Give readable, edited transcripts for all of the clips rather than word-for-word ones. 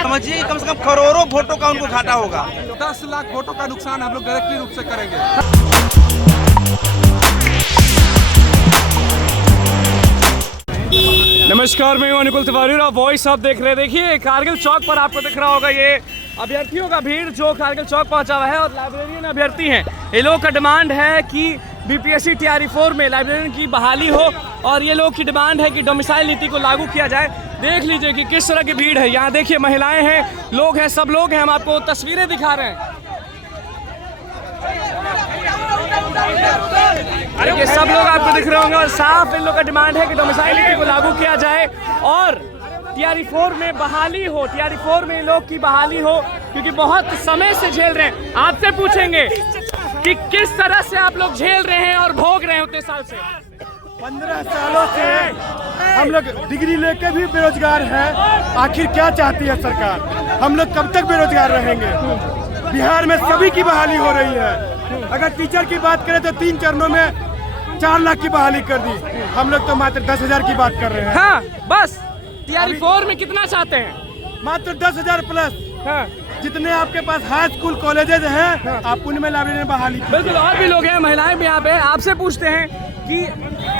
समझिए कम से कम करोड़ों वोटों का उनको घाटा होगा। 10 लाख वोटों का नुकसान हम लोग डायरेक्टली रूप से करेंगे। नमस्कार, मैं हूं अनुकुल तिवारी और वॉइस आप देख रहे हैं। देखिए कारगिल चौक पर आपको दिख रहा होगा ये अभ्यर्थियों का भीड़ जो कारगिल चौक पहुंचा हुआ है और लाइब्रेरियन अभ्यर्थी हैं। ये लोग का डिमांड है कि बीपीएससी टीआरई 4 में लाइब्रेरियन की बहाली हो और ये लोग की डिमांड है कि डोमिसाइल नीति को लागू किया जाए। देख लीजिए कि किस तरह की भीड़ है। यहाँ देखिए महिलाएं हैं, लोग हैं, सब लोग हैं। हम आपको तस्वीरें दिखा रहे हैं। देखिए सब लोग आपको दिख रहे होंगे और साफ इन लोग का डिमांड है कि डोमिसाइल नीति को लागू किया जाए और टीआरई 4 में बहाली हो। टीआरई 4 में लोग की बहाली हो क्योंकि बहुत समय से झेल रहे हैं। आपसे पूछेंगे कि किस तरह से आप लोग झेल रहे हैं और भोग रहे हैं उतने साल से। 15 सालों से हम लोग डिग्री लेके भी बेरोजगार हैं। आखिर क्या चाहती है सरकार? हम लोग कब तक बेरोजगार रहेंगे? बिहार में सभी की बहाली हो रही है। अगर टीचर की बात करें तो 3 चरणों में 4 लाख की बहाली कर दी। हम लोग तो मात्र 10,000 की बात कर रहे हैं। हाँ, बस टीआरई 4 में कितना चाहते हैं? मात्र 10,000 प्लस। हाँ। जितने आपके पास हाई स्कूल कॉलेजेस हैं, आप उनमें लाइब्रेरी में बहाली। बिल्कुल, और भी लोग हैं, महिलाएं भी यहाँ पे। आपसे पूछते हैं कि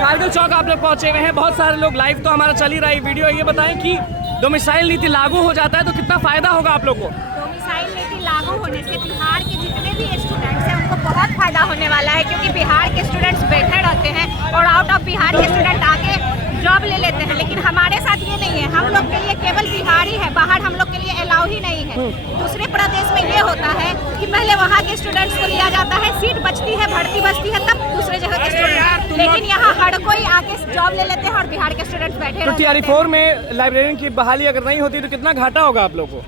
कारगिल चौक आप लोग पहुंचे हुए हैं, बहुत सारे लोग, लाइव तो हमारा चल ही रहा है वीडियो। ये बताएं कि डोमिसाइल नीति लागू हो जाता है तो कितना फायदा होगा आप लोग को? डोमिसाइल नीति लागू होने से बिहार के जितने भी स्टूडेंट्स हैं उनको बहुत फायदा होने वाला है, क्योंकि बिहार के स्टूडेंट्स बैठे रहते हैं और आउट ऑफ बिहार के स्टूडेंट आके जॉब ले लेते हैं। लेकिन हमारे साथ ये नहीं है। हम लोग के लिए केवल बिहार ही है, बाहर हम लोग के लिए अलाउ ही नहीं है। दूसरे प्रदेश में ये होता है कि पहले वहाँ के स्टूडेंट्स को लिया जाता है, सीट बचती है, भर्ती बचती है, तब दूसरे जगह के स्टूडेंट। लेकिन यहाँ हर कोई आके जॉब ले लेते हैं और बिहार के स्टूडेंट्स बैठे रहते हैं। टीआरई 4 में लाइब्रेरियन की बहाली अगर नहीं होती तो कितना घाटा होगा आप लोग को?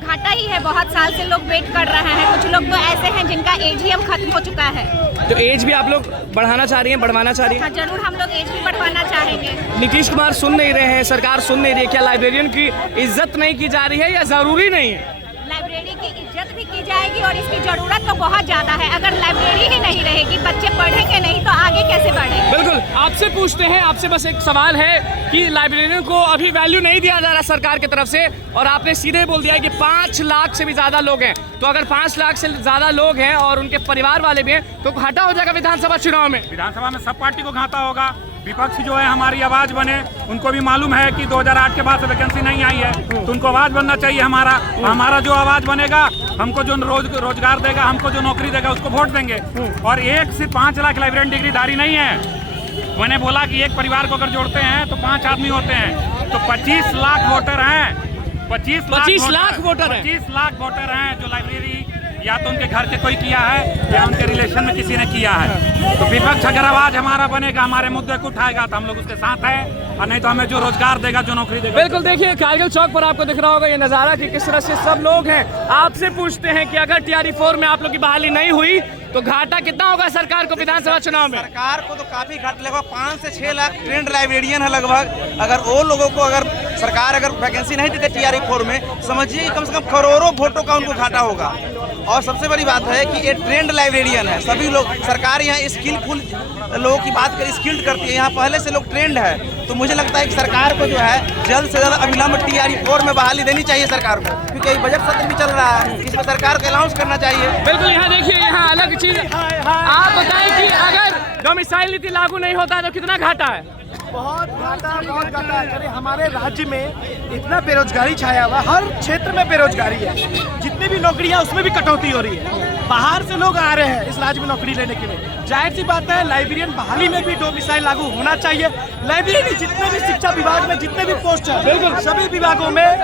घाटा ही है, बहुत साल से लोग वेट कर रहे हैं। कुछ लोग तो ऐसे हैं जिनका एज ही अब खत्म हो चुका है। तो एज भी आप लोग बढ़ाना चाह रही हैं, बढ़वाना चाह रही हैं? हाँ, जरूर हम लोग एज भी बढ़वाना चाहेंगे। नीतीश कुमार सुन नहीं रहे हैं, सरकार सुन नहीं रही है। क्या लाइब्रेरियन की इज्जत नहीं की जा रही है या जरूरी नहीं है? लाइब्रेरी की इज्जत भी की जाएगी और इसकी जरूरत तो बहुत ज्यादा है। अगर लाइब्रेरी ही नहीं रहेगी, बच्चे पढ़ेंगे नहीं तो आगे कैसे बढ़ेंगे? बिल्कुल, आपसे पूछते हैं, आपसे बस एक सवाल है कि लाइब्रेरियन को अभी वैल्यू नहीं दिया जा रहा सरकार की तरफ से और आपने सीधे बोल दिया कि 5 लाख से भी ज्यादा लोग हैं। तो अगर 5 लाख से ज्यादा लोग हैं और उनके परिवार वाले भी हैं तो घाटा हो जाएगा विधानसभा चुनाव में। विधानसभा में सब पार्टी को घाटा होगा। विपक्ष जो है हमारी आवाज बने, उनको भी मालूम है कि 2008 के बाद से वैकेंसी नहीं आई है, तो उनको आवाज बनना चाहिए। हमारा जो आवाज बनेगा, हमको जो रोजगार देगा, हमको जो नौकरी देगा, उसको वोट देंगे। और एक से 5 लाख लाइब्रेरियन डिग्रीधारी नहीं है। मैंने बोला कि एक परिवार को अगर जोड़ते हैं तो 5 आदमी होते हैं, तो 25 लाख वोटर हैं। 25 लाख वोटर हैं जो लाइब्रेरी या तो उनके घर के कोई किया है या उनके रिलेशन में किसी ने किया है। तो विपक्ष अगर आवाज हमारा बनेगा, हमारे मुद्दे को उठाएगा तो हम लोग उसके साथ हैं, और नहीं तो हमें जो रोजगार देगा, जो नौकरी देगा। बिल्कुल, देखिए कारगिल चौक पर आपको दिख रहा होगा ये नज़ारा कि किस तरह से सब लोग हैं। आपसे पूछते हैं कि अगर टीआरई 4 में आप लोग की बहाली नहीं हुई तो घाटा कितना होगा सरकार को विधानसभा चुनाव में? सरकार को तो काफी घाटा लगभग 5 से 6 लाख ट्रेंड लाइब्रेरियन है लगभग। अगर वो लोगों को अगर सरकार अगर वैकेंसी नहीं देती टीआरई 4 में, समझिए कम से कम करोड़ों वोटों का उनको घाटा होगा। और सबसे बड़ी बात है कि ये ट्रेंड लाइब्रेरियन है। सभी लोग, सरकार यहाँ स्किलफुल लोगों की बात कर स्किल्ड करती है, यहाँ पहले से लोग ट्रेंड है। तो मुझे लगता है कि सरकार को जो है जल्द से जल्द अविलंब टीआरई 4 में बहाली देनी चाहिए सरकार को, क्योंकि बजट सत्र भी चल रहा है, इसमें सरकार को अनाउंस करना चाहिए। बिल्कुल, यहाँ देखिए, यहाँ अलग चीज। आप बताएं कि अगर डोमिसाइल नीति लागू नहीं होता तो कितना घाटा है? बहुत घाटा है। हमारे राज्य में इतना बेरोजगारी छाया हुआ, हर क्षेत्र में बेरोजगारी है। जितनी भी नौकरियां उसमें भी कटौती हो रही है। बाहर से लोग आ रहे हैं इस राज्य में नौकरी लेने के लिए। जाहिर सी बात है, लाइब्रेरियन बहाली में भी डोमिसाइल लागू होना चाहिए। लाइब्रेरी जितने भी शिक्षा विभाग में जितने भी पोस्ट हैं, बिल्कुल सभी विभागों में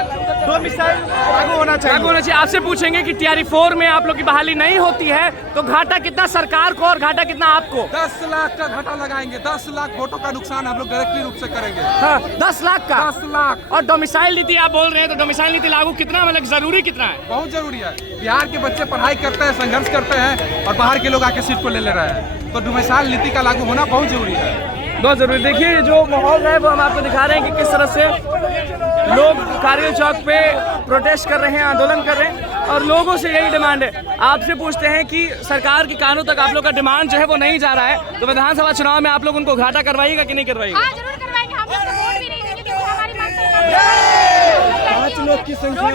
डोमिसाइल लागू होना चाहिए। आपसे पूछेंगे कि टीआरई 4 में आप लोग की बहाली नहीं होती है तो घाटा कितना सरकार को और घाटा कितना आपको? 10 लाख का घाटा लगाएंगे। 10 लाख वोटों का नुकसान हम लोग डायरेक्टली रूप से करेंगे। हाँ, 10 लाख का? 10 लाख। और डोमिसाइल नीति आप बोल रहे हैं, तो डोमिसाइल नीति लागू कितना, मतलब जरूरी कितना है? बहुत जरूरी है। बिहार के बच्चे पढ़ाई करते हैं, संघर्ष करते हैं और बाहर के लोग आके सीट को ले रहे हैं, तो डोमिसाइल नीति का लागू होना बहुत जरूरी है। बहुत जरूरी। देखिए जो माहौल है वो हम आपको दिखा रहे हैं कि किस तरह से लोग कारगिल चौक पे प्रोटेस्ट कर रहे हैं, आंदोलन कर रहे हैं। और लोगों से यही डिमांड है। आपसे पूछते हैं कि सरकार के कानों तक आप लोग का डिमांड जो है वो नहीं जा रहा है, तो विधानसभा चुनाव में आप लोग उनको घाटा करवाइएगा कि नहीं करवाइएगा? हाँ, जरूर करवाएंगे। हम लोग वोट भी नहीं देंगे क्योंकि हमारी मांग सरकार 5 लोग की संख्या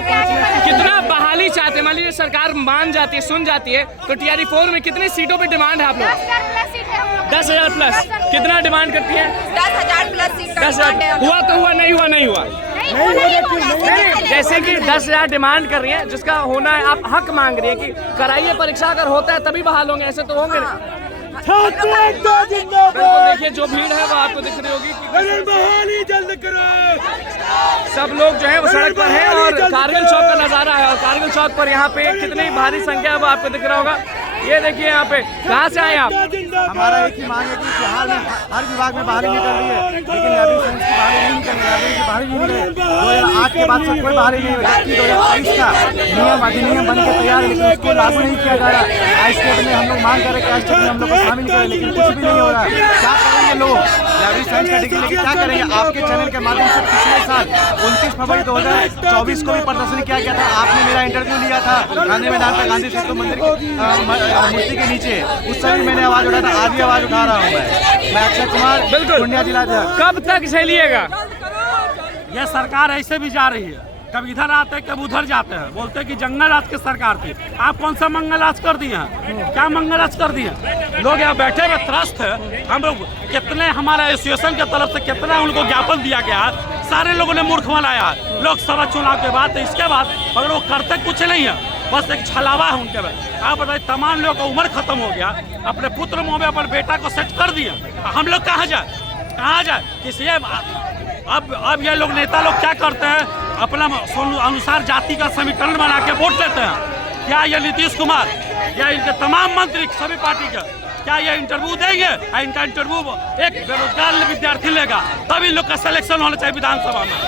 कितना बहाली चाहते हैं? मान लीजिए सरकार मान जाती है, सुन जाती है, तो TRE 4 में कितनी सीटों पे डिमांड है आप लोग? 10,000 प्लस सीट है हम लोग। 10,000 प्लस। कितना डिमांड करती है? 10,000 प्लस सीट का 10,000। डिमांड है। हुआ तो हुआ, नहीं हुआ नहीं हुआ। नहीं, जैसे कि 10,000 डिमांड कर रही है, जिसका होना है, आप हक मांग रही है कि कराइए परीक्षा, अगर होता है तभी बहाल होंगे, ऐसे तो होंगे नहीं। बिल्कुल, देखिए जो भीड़ है वो आपको दिख रही होगी कि बहाली जल्द करो। सब लोग जो है वो सड़क पर हैं और कारगिल चौक का नजारा है, और कारगिल चौक पर यहाँ पे कितनी भारी संख्या है वो आपको दिख रहा होगा। ये देखिए यहाँ पे, कहाँ से आए आप? हमारा एक ही मांग है कि फिलहाल में हर विभाग में बहाली निकल रही है, लेकिन लाइब्रेरी साइंस की बहाली नहीं निकल रही है। बहाली नहीं निकल 2008 के बाद से कोई बहाली नहीं हुई, जबकि 2023 का नियम अधिनियम बन के तैयार है, लेकिन उसको लागू नहीं किया जा रहा। आज स्टेट में हम लोग मांग कर रहे हैं कि स्टेट में हम लोग को शामिल करें, लेकिन कुछ भी नहीं हो रहा। क्या करेंगे लोग? लाइब्रेरी साइंस का डिग्री लेके क्या करेंगे? आपके चैनल के माध्यम से पिछले साल 29 फरवरी 2024 को भी प्रदर्शन किया गया था। आपने मेरा इंटरव्यू लिया था गांधी मैदान पर, गांधी सेतु मंदिर मूर्ति के नीचे। उस समय मैंने आवाज उठाया था, आज भी आवाज उठा रहा हूँ मैं अक्षय कुमार, बिल्कुल। पूर्णिया जिला। कब तक झेलिएगा? यह सरकार ऐसे भी जा रही है, कब इधर आते हैं कब उधर जाते हैं, बोलते हैं कि जंगल राज की सरकार थी। आप कौन सा मंगल राज कर दिए हैं? क्या मंगल राज कर दिए? लोग यहाँ बैठे हुए त्रस्त है। हम लोग कितने, हमारा एसोसिएशन की तरफ से कितना उनको ज्ञापन दिया गया है, सारे लोगों ने मूर्ख बनाया लोकसभा चुनाव के बाद। इसके बाद अगर वो करते कुछ नहीं है, बस एक छलावा है उनके में। आप बताइए, तमाम लोगों का उम्र खत्म हो गया, अपने पुत्र मोह में अपने बेटा को सेट कर दिया। हम लोग कहाँ जाए, कहाँ जाए? किसी अब ये लोग नेता लोग क्या करते हैं, अपना अनुसार जाति का समीकरण बना के वोट लेते हैं। क्या ये नीतीश कुमार या इनके तमाम मंत्री सभी पार्टी के, क्या ये इंटरव्यू देंगे? इनका इंटरव्यू एक बेरोजगार विद्यार्थी लेगा, तब इन लोग का सिलेक्शन होना चाहिए विधानसभा में।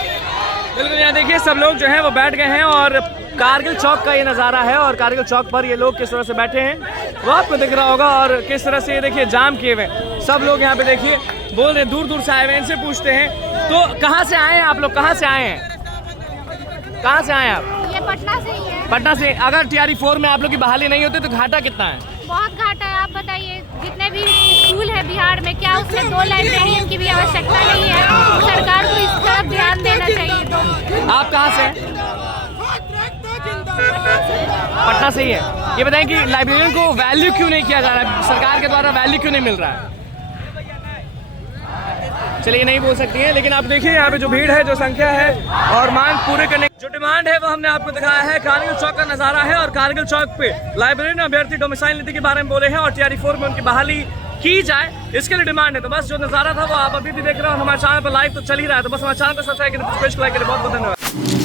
बिल्कुल, यहाँ देखिए सब लोग जो हैं वो बैठ गए हैं, और कारगिल चौक का ये नज़ारा है, और कारगिल चौक पर ये लोग किस तरह से बैठे हैं वो आपको दिख रहा होगा, और किस तरह से ये देखिए जाम किए हुए सब लोग यहाँ पे देखिए बोल रहे हैं, दूर दूर से आए हुए। इनसे पूछते हैं, तो कहाँ से आए हैं आप लोग? कहाँ से आए हैं? कहाँ से आए हैं आप? ये पटना से ही है। पटना से। अगर TRE 4 में आप लोग की बहाली नहीं होती तो घाटा कितना है? बहुत घाटा है। आप बताइए, जितने भी स्कूल है बिहार में, क्या उसमें 2 लाइब्रेरियन की भी आवश्यकता नहीं है? सरकार को इस तरफ ध्यान देना चाहिए। तो आप कहाँ से हैं? पटना से ही है। ये बताएं कि लाइब्रेरियन को वैल्यू क्यों नहीं किया जा रहा है? सरकार के द्वारा वैल्यू क्यों नहीं मिल रहा है? चलिए नहीं बोल सकती है, लेकिन आप देखिए यहाँ पे जो भीड़ है, जो संख्या है, और मांग पूरे करने जो डिमांड है वो हमने आपको दिखाया है। कारगिल चौक का नजारा है, और कारगिल चौक पे लाइब्रेरियन अभ्यर्थी डोमिसाइल नीति के बारे में बोले हैं, और TRE 4 में उनकी बहाली की जाए, इसके लिए डिमांड है। तो बस जो नजारा था वो आप अभी भी देख रहे हो, हमारे चैनल पर लाइव तो चल ही रहा है। तो बस हमारे चैनल को सब्सक्राइब करें, बहुत बहुत धन्यवाद।